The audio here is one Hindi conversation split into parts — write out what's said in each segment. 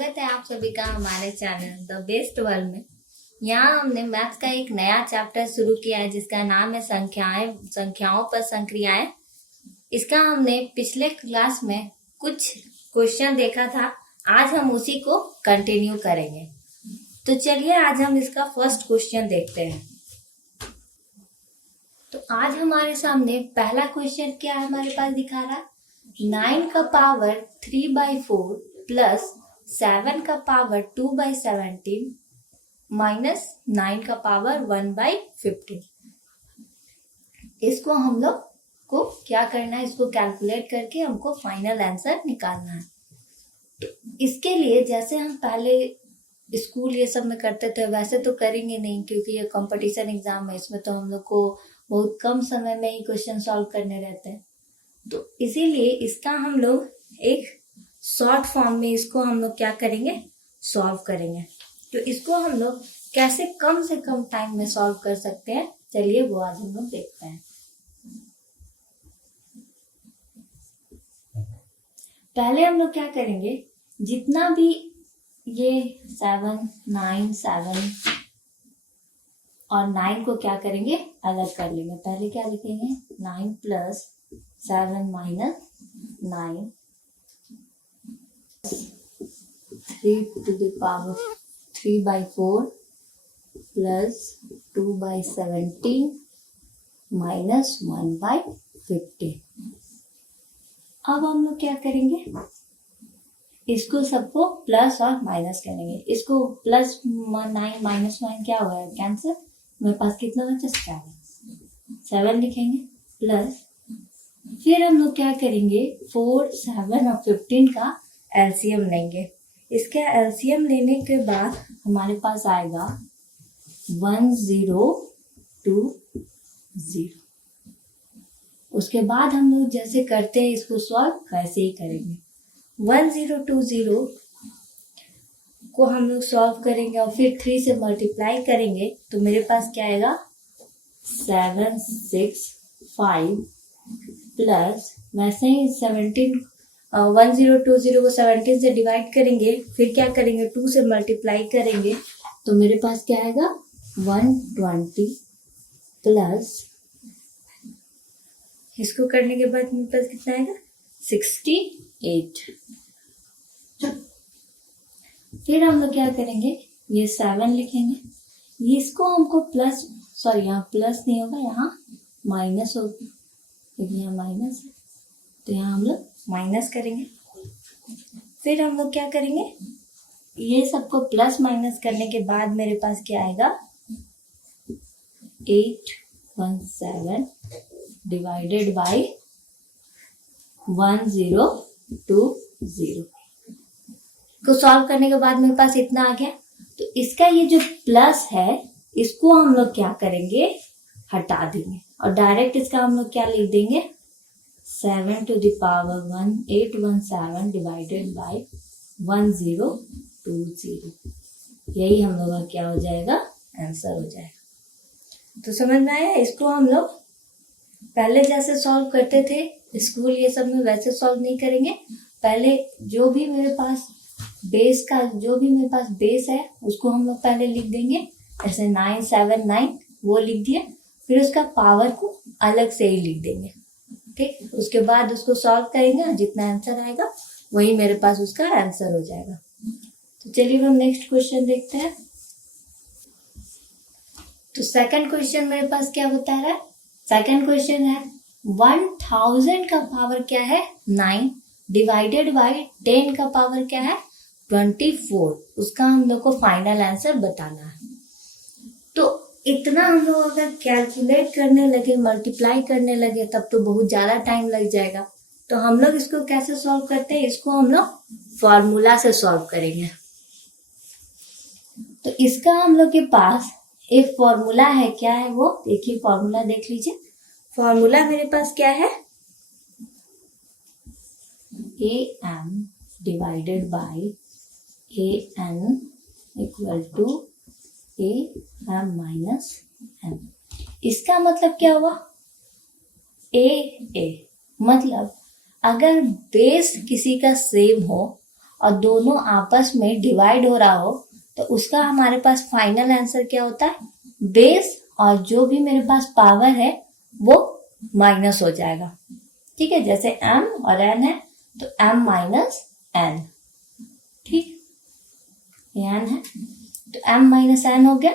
स्वागत है आप सभी का हमारे चैनल द बेस्ट वर्ल्ड में। यहाँ हमने मैथ्स का एक नया चैप्टर शुरू किया है जिसका नाम है संख्याओं पर संक्रियाएं। इसका हमने पिछले क्लास में कुछ क्वेश्चन देखा था, आज हम उसी को कंटिन्यू करेंगे। तो चलिए आज हम इसका फर्स्ट क्वेश्चन देखते हैं। तो आज हमारे सामने पहला क्वेश्चन क्या है, हमारे पास दिखा रहा 9 का पावर 3/4 प्लस 7 का पावर 2/17 माइनस 9 का पावर 1/15। इसको हम लोग को क्या करना है, इसको कैलकुलेट करके हमको फाइनल आंसर निकालना है। तो इसके लिए जैसे हम पहले स्कूल ये सब में करते थे वैसे तो करेंगे नहीं, क्योंकि ये कंपटीशन एग्जाम है, इसमें तो हम लोग को बहुत कम समय में ही क्वेश्चन सॉल्व करने रहते हैं। तो इसीलिए इसका हम लोग एक शॉर्ट फॉर्म में इसको हम लोग क्या करेंगे, सॉल्व करेंगे। तो इसको हम लोग कैसे कम से कम टाइम में सॉल्व कर सकते हैं, चलिए वो आज हम लोग देखते हैं। पहले हम लोग क्या करेंगे, जितना भी ये 7, 9, 7 और 9 को क्या करेंगे, अलग कर लेंगे। पहले क्या लिखेंगे, 9 plus 7 minus 9 3 to the power 3/4 plus 2/17 minus 1/15। अब हम लोग क्या करेंगे, इसको सबको प्लस और माइनस करेंगे। इसको प्लस 9 माइनस 9 क्या हुआ है, कैंसिल। मेरे पास कितना बचा, 7 लिखेंगे प्लस फिर हम लोग क्या करेंगे, 4, 7 और 15 का एलसीएम लेंगे। इसका एलसीएम लेने के बाद हमारे पास आएगा 1020। उसके बाद हम लोग जैसे करते हैं इसको सॉल्व वैसे ही करेंगे। 1020 को हम लोग सॉल्व करेंगे और फिर 3 से मल्टीप्लाई करेंगे तो मेरे पास क्या आएगा, 765 प्लस वैसे ही 1020 को 17 से डिवाइड करेंगे, फिर क्या करेंगे 2 से मल्टीप्लाई करेंगे तो मेरे पास क्या आएगा 120 प्लस इसको करने के बाद मेरे पास कितना आएगा 68। फिर हम लोग क्या करेंगे, ये 7 लिखेंगे, इसको हमको प्लस यहाँ प्लस नहीं होगा, यहाँ माइनस होगा, यहाँ माइनस है तो यहाँ हम लोग माइनस करेंगे। फिर हम लोग क्या करेंगे, ये सबको प्लस माइनस करने के बाद मेरे पास क्या आएगा 817 डिवाइडेड बाय 1020 को सॉल्व करने के बाद मेरे पास इतना आ गया। तो इसका ये जो प्लस है इसको हम लोग क्या करेंगे, हटा देंगे और डायरेक्ट इसका हम लोग क्या लिख देंगे, 7 to the power 1817 divided by 1020। यही हम लोग का क्या हो जाएगा, आंसर हो जाएगा। तो समझ में आया। इसको हम लोग पहले जैसे सॉल्व करते थे स्कूल ये सब में वैसे सॉल्व नहीं करेंगे। पहले जो भी मेरे पास बेस है उसको हम लोग पहले लिख देंगे, ऐसे 9 7 9 वो लिख दिए, फिर उसका पावर को अलग से ही लिख देंगे, ठीक। उसके बाद उसको सॉल्व करेंगे, जितना आंसर आएगा वही मेरे पास उसका आंसर हो जाएगा। तो चलिए हम नेक्स्ट क्वेश्चन देखते हैं। तो सेकंड क्वेश्चन मेरे पास क्या बता रहा है, सेकंड क्वेश्चन है 1000 का पावर क्या है 9 डिवाइडेड बाय 10 का पावर क्या है 24। उसका हम लोग को फाइनल आंसर बताना है। तो इतना हम लोग अगर कैलकुलेट करने लगे, मल्टीप्लाई करने लगे तब तो बहुत ज्यादा टाइम लग जाएगा। तो हम लोग इसको कैसे सॉल्व करते हैं, इसको हम लोग फॉर्मूला से सॉल्व करेंगे। तो इसका हम लोग के पास एक फॉर्मूला है, क्या है वो देखिए, फॉर्मूला देख लीजिए। फॉर्मूला मेरे पास क्या है, am divided by an equal to am minus m। इसका मतलब क्या हुआ, ए मतलब अगर बेस किसी का सेम हो और दोनों आपस में डिवाइड हो रहा हो तो उसका हमारे पास फाइनल आंसर क्या होता है, बेस, और जो भी मेरे पास पावर है वो माइनस हो जाएगा। ठीक है, जैसे m और n है तो m माइनस n, ठीक, ये n है तो m माइनस n हो गया।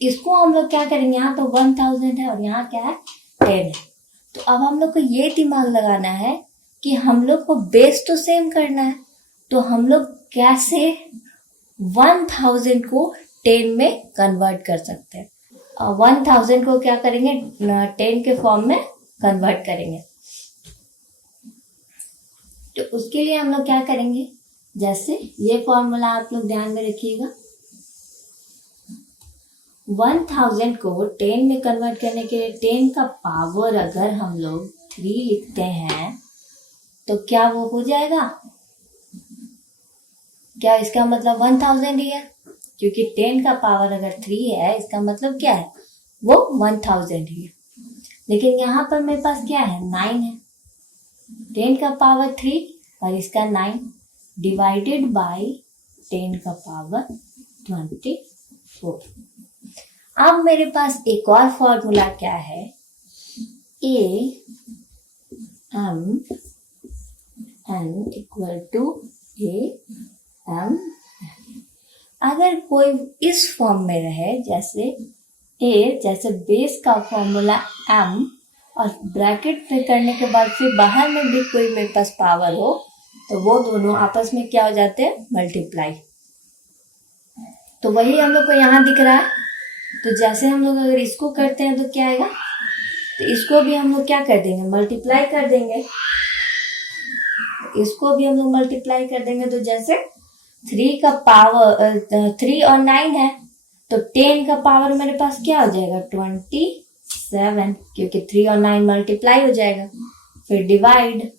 इसको हम लोग क्या करेंगे, यहाँ तो 1000 है और यहाँ क्या है 10 है, तो अब हम लोग को ये दिमाग लगाना है कि हम लोग को बेस तो सेम करना है, तो हम लोग कैसे 1000 को 10 में कन्वर्ट कर सकते हैं। 1000 को क्या करेंगे, 10 के फॉर्म में कन्वर्ट करेंगे। तो उसके लिए हम लोग क्या करेंगे, जैसे ये फॉर्मूला आप लोग ध्यान में रखिएगा, 1000 को 10 में कन्वर्ट करने के लिए 10 का पावर अगर हम लोग 3 लिखते हैं तो क्या वो हो जाएगा, क्या इसका मतलब 1000 ही है, क्योंकि 10 का पावर अगर 3 है इसका मतलब क्या है, वो 1000 ही है। लेकिन यहाँ पर मेरे पास क्या है, 9 है, 10 का पावर 3 और इसका 9 डिवाइडेड बाय 10 का पावर 24। अब मेरे पास एक और फॉर्मूला क्या है, a m n equal to a m। अगर कोई इस फॉर्म में रहे, जैसे a जैसे बेस का फॉर्मूला m और ब्रैकेट में करने के बाद फिर बाहर में भी कोई मेरे पास पावर हो तो वो दोनों आपस में क्या हो जाते हैं, मल्टीप्लाई। तो वही हम लोग को यहाँ दिख रहा है। तो जैसे हम लोग अगर इसको करते हैं तो क्या आएगा, तो इसको भी हम लोग क्या कर देंगे, मल्टीप्लाई कर देंगे, इसको भी हम लोग मल्टीप्लाई कर देंगे। तो जैसे 3 का पावर 3 और 9 है तो 10 का पावर मेरे पास क्या हो जाएगा, 27, क्योंकि 3 और 9 मल्टीप्लाई हो जाएगा। फिर डिवाइड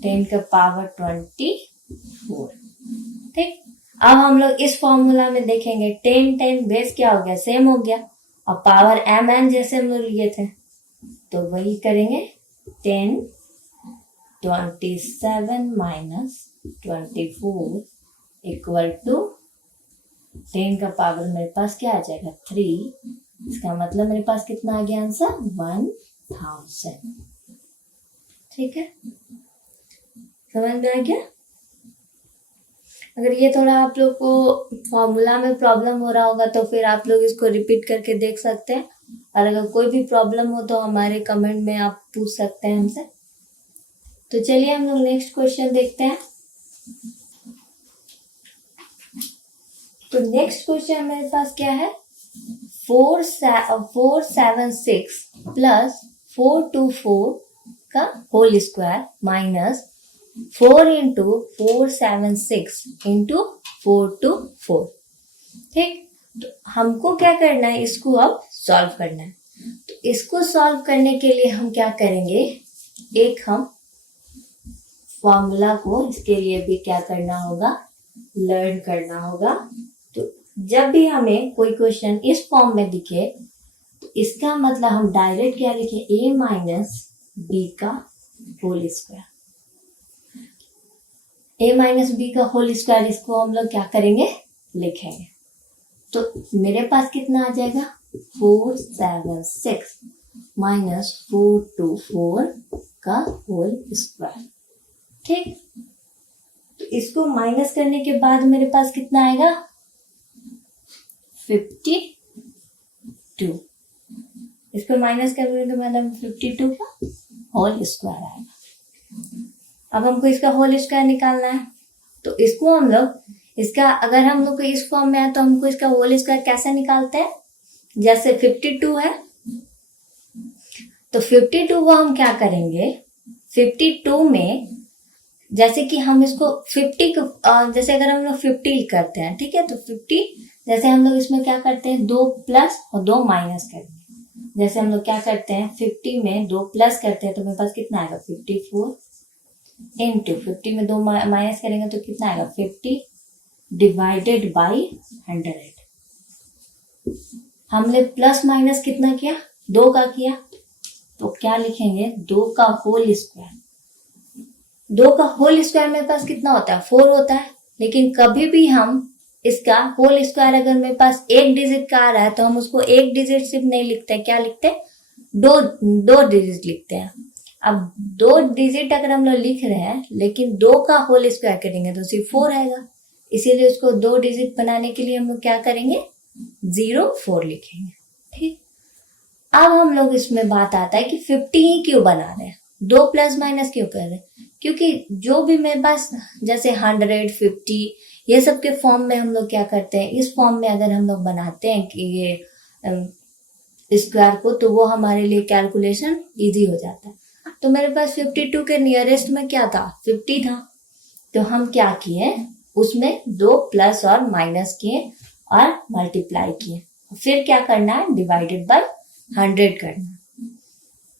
10 का पावर 24। ठीक, अब हम लोग इस फॉर्मूला में देखेंगे 10 बेस क्या हो गया, सेम हो गया, और पावर m n जैसे हम लोग लिए थे तो वही करेंगे, 10 27 माइनस 24 इक्वल टू 10 का पावर मेरे पास क्या आ जाएगा 3। इसका मतलब मेरे पास कितना आ गया आंसर, 1000। ठीक है, समझ में आ गया। अगर ये थोड़ा आप लोग को फॉर्मूला में प्रॉब्लम हो रहा होगा तो फिर आप लोग इसको रिपीट करके देख सकते हैं, और अगर कोई भी प्रॉब्लम हो तो हमारे कमेंट में आप पूछ सकते हैं हमसे। तो चलिए हम लोग नेक्स्ट क्वेश्चन देखते हैं। तो नेक्स्ट क्वेश्चन मेरे पास क्या है, 476 प्लस 424 का whole square minus 4 into 476 into 424। ठीक, तो हमको क्या करना है, इसको अब सॉल्व करना है। तो इसको सॉल्व करने के लिए हम क्या करेंगे, एक हम फॉर्मूला को इसके लिए भी क्या करना होगा, लर्न करना होगा। तो जब भी हमें कोई क्वेश्चन इस फॉर्म में दिखे तो इसका मतलब हम डायरेक्ट क्या लिखें, a माइनस बी का whole square, a minus B का होल स्क्वायर, इसको हम लोग क्या करेंगे, लिखेंगे। तो मेरे पास कितना आ जाएगा, 476 माइनस 424 का होल स्क्वायर। ठीक, तो इसको माइनस करने के बाद मेरे पास कितना आएगा, 52। इसको माइनस करने के बाद हम 52 का होल स्क्वायर आएगा। अब हमको इसका होल स्क्वायर निकालना है, तो इसको हम लोग, इसका अगर हम लोग को इस फॉर्म में है तो हमको इसका होल स्क्वायर कैसे निकालते हैं, जैसे 52 है तो 52 को हम क्या करेंगे, 52 में जैसे कि हम इसको 50 को जैसे अगर हम लोग 50 करते हैं, ठीक है, तो 50 जैसे हम लोग इसमें क्या करते हैं, 2 प्लस और 2 माइनस करेंगे। जैसे हम लोग क्या करते हैं, 50 में 2 प्लस करते हैं तो मेरे पास कितना आएगा, 54 इंटू 50 में 2 माइनस करेंगे तो कितना आएगा, 50 डिवाइडेड बाई 100। हमने प्लस माइनस कितना किया, 2 का किया, तो क्या लिखेंगे, 2 का होल स्क्वायर। 2 का होल स्क्वायर मेरे पास कितना होता है, 4 होता है। लेकिन कभी भी हम इसका होल स्क्वायर अगर मेरे पास एक डिजिट का आ रहा है तो हम उसको एक डिजिट सिर्फ नहीं लिखते, क्या लिखते हैं, दो डिजिट लिखते हैं। अब 2 डिजिट अगर हम लोग लिख रहे हैं लेकिन 2 का होल स्क्वायर करेंगे तो सिर्फ 4 आएगा, इसीलिए उसको 2 डिजिट बनाने के लिए हम लोग क्या करेंगे, 0 4 लिखेंगे। ठीक, अब हम लोग इसमें बात आता है कि 50 ही क्यों बना रहे हैं, 2 प्लस माइनस क्यों कर रहे हैं, क्योंकि जो भी मेरे पास जैसे 100 50 ये सब के फॉर्म में हम लोग क्या करते हैं, इस फॉर्म में अगर हम लोग बनाते हैं कि ये स्क्वायर को, तो वो हमारे लिए कैलकुलेशन इजी हो जाता है। तो मेरे पास 52 के नियरेस्ट में क्या था, 50 था। तो हम क्या किए, उसमें 2 प्लस और माइनस किए और मल्टीप्लाई किए, फिर क्या करना है, डिवाइडेड बाय 100 करना है।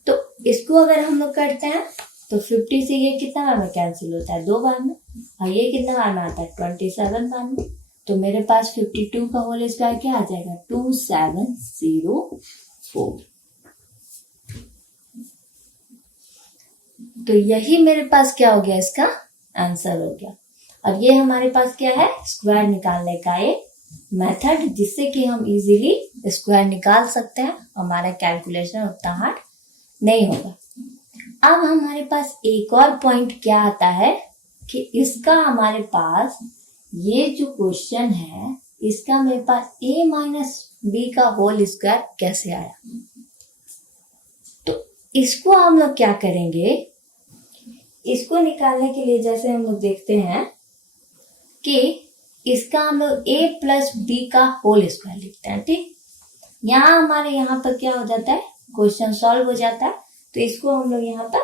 तो इसको अगर हम लोग करते हैं तो 50 से ये कितना बार में कैंसिल होता है, 2 बार में, और ये कितना बार में आता है, 27 बार में। तो मेरे पास 52 का होल स्क्वायर क्या आ जाएगा, 2704। तो यही मेरे पास क्या हो गया, इसका आंसर हो गया। अब ये हमारे पास क्या है, स्क्वायर निकालने का एक मेथड, जिससे कि हम इजीली स्क्वायर निकाल सकते हैं, हमारा कैलकुलेशन उतना हार्ड नहीं होगा। अब हमारे पास एक और पॉइंट क्या आता है कि इसका हमारे पास ये जो क्वेश्चन है, इसका मेरे पास a माइनस बी का होल स्क्वायर कैसे आया। तो इसको हम लोग क्या करेंगे, इसको निकालने के लिए जैसे हम लोग देखते हैं कि इसका हम लोग a प्लस बी का होल स्क्वायर लिखते हैं। ठीक, यहाँ हमारे यहाँ पर क्या हो जाता है, क्वेश्चन सॉल्व हो जाता है। तो इसको हम लोग यहाँ पर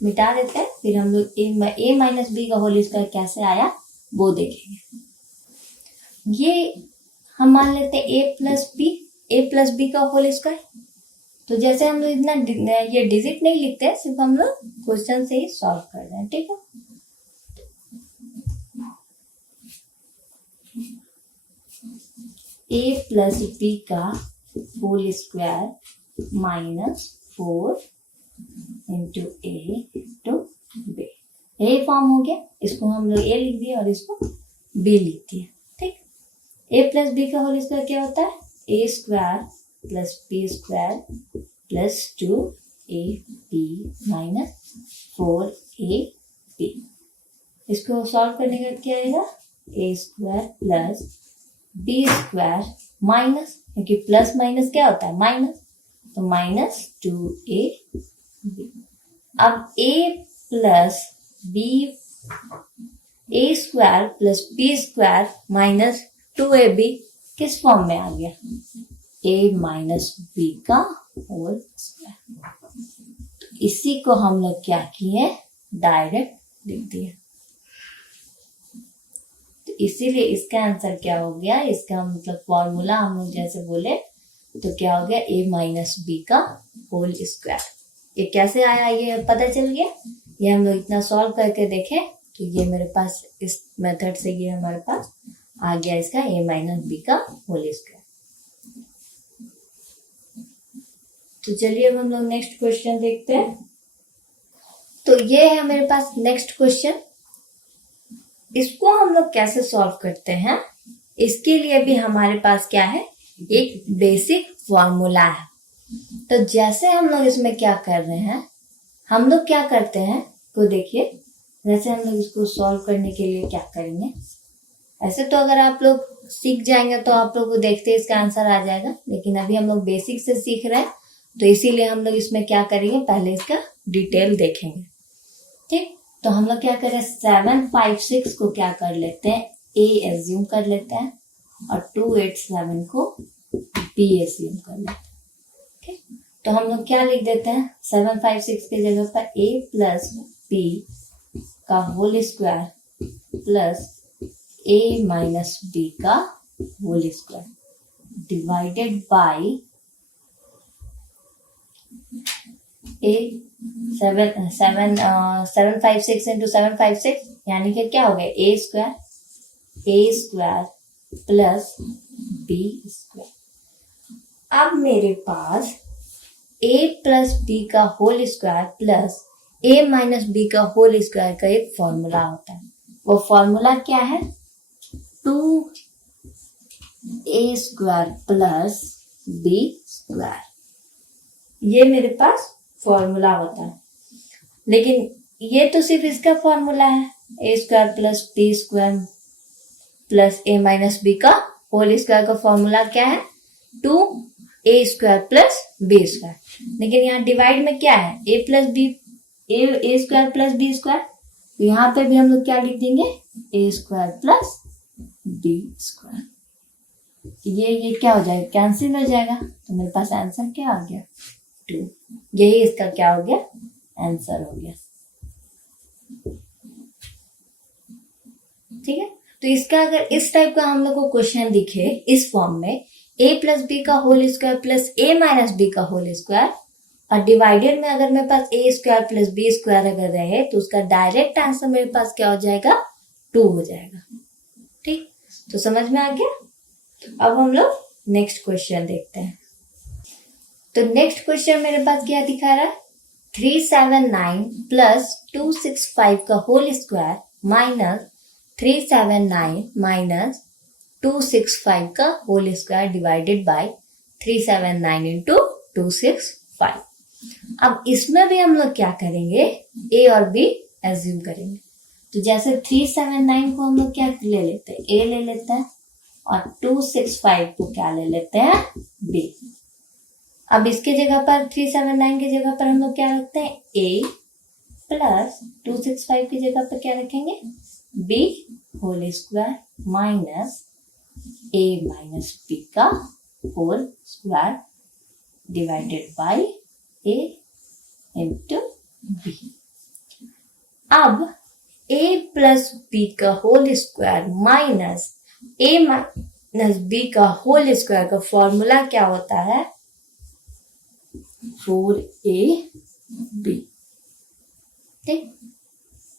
मिटा देते हैं, फिर हम लोग a माइनस बी का होल स्क्वायर कैसे आया वो देखेंगे। ये हम मान लेते हैं a प्लस बी का होल स्क्वायर। तो जैसे हम लोग इतना ये डिजिट नहीं लिखते हैं, सिर्फ हम लोग क्वेश्चन से ही सॉल्व कर रहे हैं। ठीक है, a प्लस बी का whole square minus 4 into a into B, यही फॉर्म हो गया। इसको हम लोग a लिख दिए और इसको b लिख दिए। ठीक, a प्लस बी का होल स्क्वायर क्या होता है, a square plus b square plus 2ab minus 4ab। इसको सॉल्व करने का क्या आएगा, a square plus b square minus, क्योंकि प्लस माइनस क्या होता है, माइनस, तो माइनस 2ab। अब a plus B, a square plus b square minus 2ab किस फॉर्म में आ गया, a माइनस b का होल स्क्वायर। तो इसी को हम लोग क्या किए, डायरेक्ट लिख दिए। तो इसीलिए इसका आंसर क्या हो गया, इसका मतलब फॉर्मूला हम लोग जैसे बोले तो क्या हो गया, a माइनस बी का होल स्क्वायर। ये कैसे आया ये पता चल गया। ये हम लोग इतना सॉल्व करके देखें तो ये मेरे पास इस मेथड से ये हमारे पास आ गया, इसका a माइनस बी का होल स्क्वायर। तो चलिए अब हम लोग नेक्स्ट क्वेश्चन देखते हैं। तो ये है मेरे पास नेक्स्ट क्वेश्चन। इसको हम लोग कैसे सॉल्व करते हैं, इसके लिए भी हमारे पास क्या है, एक बेसिक फॉर्मूला है। तो जैसे हम लोग इसमें क्या कर रहे हैं, हम लोग क्या करते हैं तो देखिए, जैसे हम लोग इसको सॉल्व करने के लिए क्या करेंगे, ऐसे तो अगर आप लोग सीख जाएंगे तो आप लोग को देखते इसका आंसर आ जाएगा, लेकिन अभी हम लोग बेसिक से सीख रहे हैं तो इसीलिए हम लोग इसमें क्या करेंगे, पहले इसका डिटेल देखेंगे। ठीक, तो हम लोग क्या करें, 7 5 6 को क्या कर लेते हैं, a एज्यूम कर लेते हैं और 2 8 7 को b एज्यूम कर लेते हैं। ठीक, तो हम लोग क्या लिख देते हैं, 7 5 6 के जगह पर a प्लस b का whole square plus a minus b का whole square divided by a 7 5 6 into 7 5 6 यानी कि क्या हो गया, a square plus b square. अब मेरे पास a प्लस b का whole square plus A minus B का होल स्क्वायर का एक फॉर्मूला होता है। वो फॉर्मूला क्या है? 2a square plus B square, ये मेरे पास फॉर्मूला होता है। लेकिन ये तो सिर्फ इसका फॉर्मूला है, A square plus B square plus A minus B का होल स्क्वायर का फॉर्मूला क्या है? 2a square plus B square. लेकिन यहाँ डिवाइड में क्या है? ए प्लस बी, ए स्क्वायर प्लस बी स्क्वायर, तो यहाँ पे भी हम लोग क्या लिख देंगे? ए स्क्वायर प्लस बी स्क्वायर। ये क्या हो जाएगा? कैंसिल हो जाएगा। तो मेरे पास आंसर क्या आ गया? 2। यही इसका क्या हो गया? आंसर हो गया। ठीक है, तो इसका अगर इस टाइप का हम लोग को क्वेश्चन दिखे इस फॉर्म में, a प्लस बी का whole square plus a minus B का होल स्क्वायर, और डिवाइडेड में अगर मेरे पास a square plus B square अगर रहे, तो उसका डायरेक्ट आंसर मेरे पास क्या हो जाएगा? 2 हो जाएगा। ठीक, तो समझ में आ गया। अब हम लोग नेक्स्ट क्वेश्चन देखते हैं। तो नेक्स्ट क्वेश्चन मेरे पास क्या दिखा रहा है? 379 प्लस 265 का होल स्क्वायर माइनस 379 माइनस 265 का whole square divided by 379 into 265। अब इसमें भी हम लोग क्या करेंगे? ए और बी एज्यूम करेंगे। तो जैसे 379 को हम लोग क्या ले लेते हैं? ए ले लेते हैं, और 265 को क्या ले लेते हैं? बी। अब इसके जगह पर 379 की जगह पर हम लोग क्या रखते हैं? ए प्लस 265 की जगह पर क्या रखेंगे? B whole square minus A minus B का whole square divided by A into B. अब ए प्लस बी का whole square minus A minus B का होल स्क्वायर का फॉर्मूला क्या होता है? 4ab। ठीक,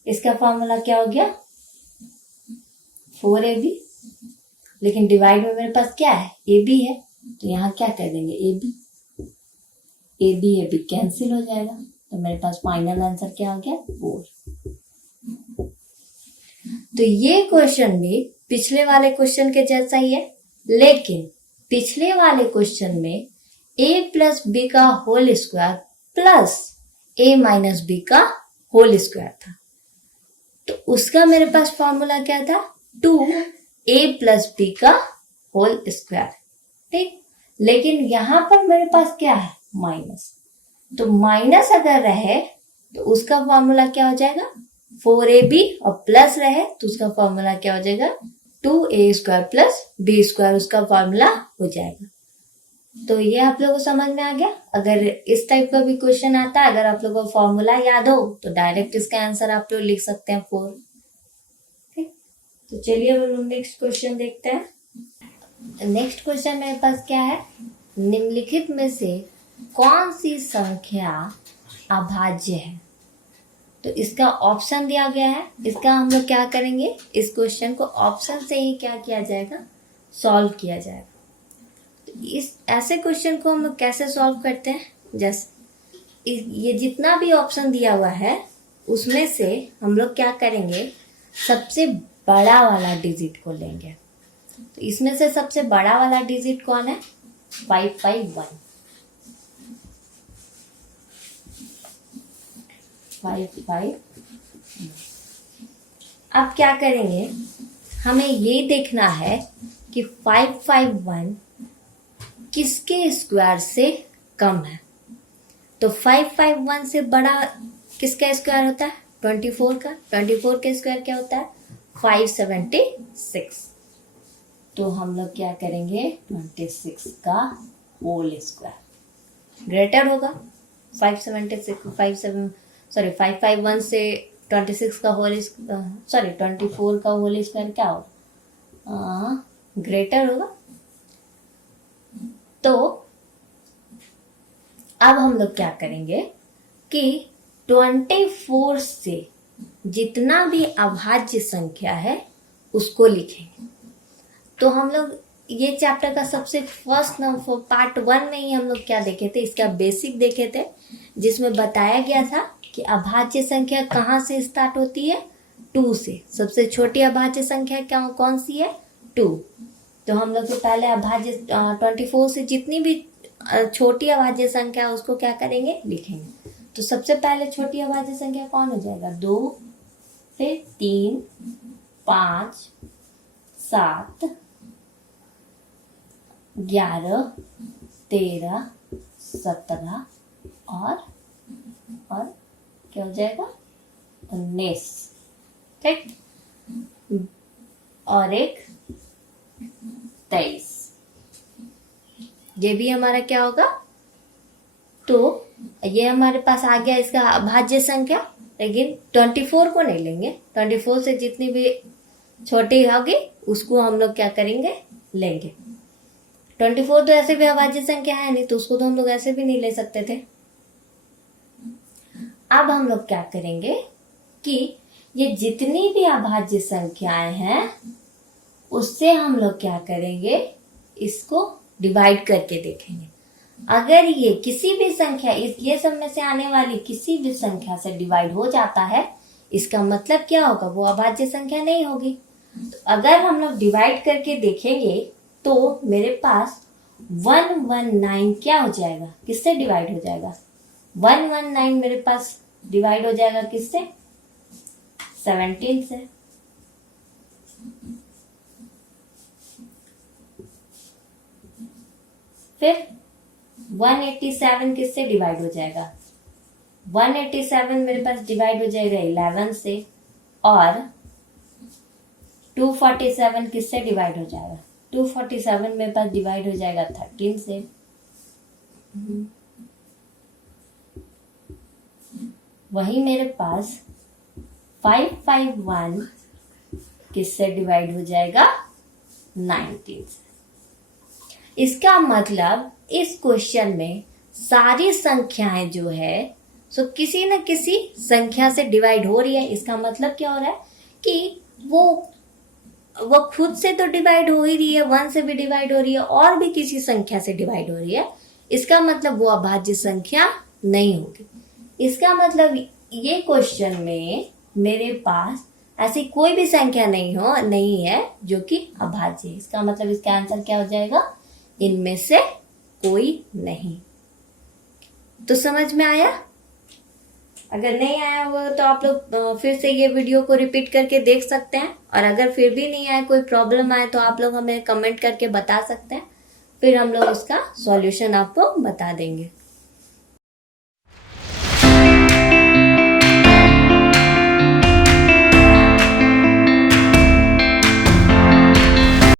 इसका फॉर्मूला क्या हो गया? 4ab। लेकिन डिवाइड में मेरे पास क्या है? ab है, तो यहाँ क्या कर देंगे? ab कैंसिल हो जाएगा। तो मेरे पास फाइनल आंसर क्या हो गया? 4। तो ये क्वेश्चन भी पिछले वाले क्वेश्चन के जैसा ही है, लेकिन पिछले वाले क्वेश्चन में a प्लस बी का whole square plus a minus B का होल स्क्वायर था। तो उसका मेरे पास फॉर्मूला क्या था? 2a प्लस बी का होल स्क्वायर। ठीक, लेकिन यहां पर मेरे पास क्या है? माइनस। तो माइनस अगर रहे तो उसका फॉर्मूला क्या हो जाएगा? 4ab, और प्लस रहे तो उसका फॉर्मूला क्या हो जाएगा? 2a square plus B square, उसका फॉर्मूला हो जाएगा। तो ये आप लोगों को समझ में आ गया। अगर इस टाइप का भी क्वेश्चन आता है, अगर आप लोगों को फॉर्मूला याद हो तो डायरेक्ट इसका आंसर आप लोग लिख सकते हैं 4। ठीक, तो चलिए अब हम नेक्स्ट क्वेश्चन देखते हैं। नेक्स्ट क्वेश्चन मेरे पास क्या है? निम्नलिखित में से कौन सी संख्या अभाज्य है? तो इसका ऑप्शन दिया गया है। इसका हम लोग क्या करेंगे? इस क्वेश्चन को ऑप्शन से ही क्या किया जाएगा? सॉल्व किया जाएगा। तो इस ऐसे क्वेश्चन को हम लोग कैसे सॉल्व करते हैं? जैसे ये जितना भी ऑप्शन दिया हुआ है उसमें से हम लोग क्या करेंगे? सबसे बड़ा वाला डिजिट को लेंगे। तो इसमें से सबसे बड़ा वाला डिजिट कौन है? 551। 551। अब क्या करेंगे? हमें ये देखना है कि 551 किसके स्क्वायर से कम है। तो 551 से बड़ा किसका स्क्वायर होता है? 24 का। 24 का स्क्वायर क्या होता है? 576। तो हम लोग क्या करेंगे? 26 का होल स्क्वायर ग्रेटर होगा 551 से 26 का होल 24 का होल स्क्वायर क्या होगा? ग्रेटर होगा। तो अब हम लोग क्या करेंगे कि 24 से जितना भी अभाज्य संख्या है उसको लिखेंगे। तो हम लोग ये चैप्टर का सबसे फर्स्ट पार्ट 1 में ही हम लोग क्या देखे थे, इसका बेसिक देखे थे, जिसमें बताया गया था कि अभाज्य संख्या कहाँ से स्टार्ट होती है, 2 से। सबसे छोटी अभाज्य संख्या कौन सी है, 2। तो हम लोग तो पहले अभाज्य 24 से जितनी भी छोटी अभाज्य संख्या उसको क्या करेंगे, लिखेंगे। तो सबसे पहले छोटी अभाज्य संख्या कौन हो जाएगा, 2, फिर 3, 5, 7, 11, 13, 17 और क्या हो जाएगा, 19, ठीक। और एक 23, ये भी हमारा क्या होगा। तो ये हमारे पास आ गया इसका अभाज्य संख्या, लेकिन 24 को नहीं लेंगे, 24 से जितनी भी छोटी होगी उसको हम लोग क्या करेंगे, लेंगे। 24 तो ऐसे भी अभाज्य संख्या है नहीं, तो उसको तो हम लोग ऐसे भी नहीं ले सकते थे। अब हम लोग क्या करेंगे कि ये जितनी भी अभाज्य संख्याएं हैं उससे हम लोग क्या करेंगे, इसको डिवाइड करके देखेंगे। अगर ये किसी भी संख्या, ये सब में से आने वाली किसी भी संख्या से डिवाइड हो जाता है, इसका मतलब क्या होगा, वो अभाज्य संख्या नहीं होगी। तो अगर हम लोग डिवाइड करके देखेंगे तो मेरे पास 119 क्या हो जाएगा, किससे डिवाइड हो जाएगा, 119 मेरे पास डिवाइड हो जाएगा किससे, 17 से। फिर 187 किससे डिवाइड हो जाएगा, 187 मेरे पास डिवाइड हो जाएगा 11 से। और 247 किससे डिवाइड हो जाएगा, 247 मेरे पास डिवाइड हो जाएगा 13 से। वही मेरे पास 551 किससे डिवाइड हो जाएगा, 19 से। इसका मतलब इस क्वेश्चन में सारी संख्याएं जो है सो किसी न किसी संख्या से डिवाइड हो रही है। इसका मतलब क्या हो रहा है कि वो खुद से तो डिवाइड हो ही रही है, 1 से भी डिवाइड हो रही है, और भी किसी संख्या से डिवाइड हो रही है। इसका मतलब वो अभाज्य संख्या नहीं होगी। इसका मतलब ये क्वेश्चन में मेरे पास ऐसी कोई भी संख्या नहीं है जो कि अभाज्य है। इसका मतलब इसका आंसर क्या हो जाएगा, इनमें से कोई नहीं। तो समझ में आया? अगर नहीं आया हुआ तो आप लोग फिर से ये वीडियो को रिपीट करके देख सकते हैं, और अगर फिर भी नहीं आया, कोई प्रॉब्लम आए तो आप लोग हमें कमेंट करके बता सकते हैं, फिर हम लोग उसका सॉल्यूशन आपको बता देंगे।